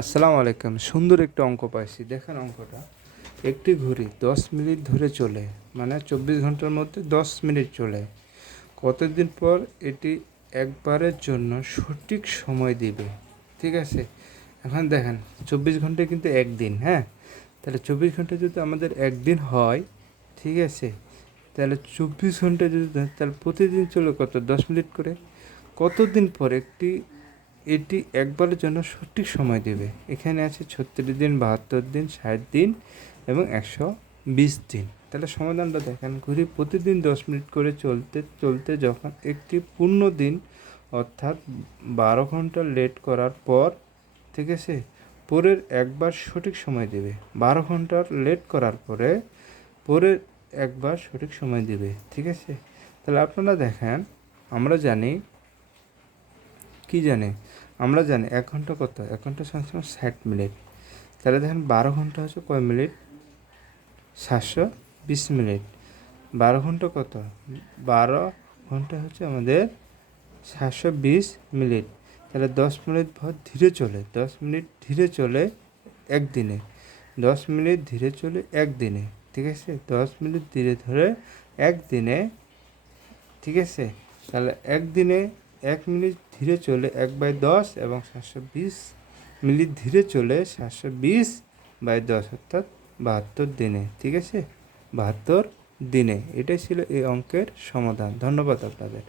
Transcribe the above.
আসসালামু আলাইকুম। সুন্দর একটা অঙ্ক পাইছি, দেখেন অঙ্কটা। একটি ঘড়ি 10 মিনিট ধরে চলে, মানে 24 ঘন্টার মধ্যে 10 মিনিট চলে। কতদিন পর এটি একবারের জন্য সঠিক সময় দিবে? ঠিক আছে, এখন দেখেন 24 ঘন্টা কিন্তু একদিন। হ্যাঁ, তাহলে 24 ঘন্টা যদি আমাদের একদিন হয়, ঠিক আছে, তাহলে 24 ঘন্টা যদি তাহলে প্রতিদিন চলে কত, 10 মিনিট করে। কতদিন পর এটি একবারের জন্য সঠিক সময় দেবে? এখানে আছে 36 দিন, 72 দিন, 60 দিন এবং 120 দিন। তাহলে সমাধানটা দেখেন, ঘড়ি প্রতিদিন 10 মিনিট করে চলতে চলতে যখন একটি পূর্ণ দিন অর্থাৎ 12 ঘন্টা লেট করার পর, ঠিক আছে, পরের একবার সঠিক সময় দেবে। 12 ঘন্টার লেট করার পরের একবার সঠিক সময় দেবে। ঠিক আছে, তাহলে আপনারা দেখেন, আমরা জানি কি জানি আমরা জানি 1 ঘন্টা কত, 1 ঘন্টা সমান 60 মিনিট। তাহলে দেখেন 12 ঘন্টা হচ্ছে কয় মিনিট, 720 মিনিট। 12 ঘন্টা কত, 12 ঘন্টা হচ্ছে আমাদের 720 মিনিট। তাহলে 10 মিনিট ভর ধীরে চলে, 10 মিনিট ধীরে চলে একদিনে, 10 মিনিট ধীরে চলে একদিনে। ঠিক আছে, 10 মিনিট ধীরে ধরে একদিনে। ঠিক আছে, তাহলে একদিনে 1 মিনিট ধীরে চলে 1/10 এবং 720 মিনিট ধীরে চলে 720/10, অর্থাৎ 72 দিনে। ঠিক আছে, 72 দিনে। এটাই ছিল এই অঙ্কের সমাধান। ধন্যবাদ আপনাদের।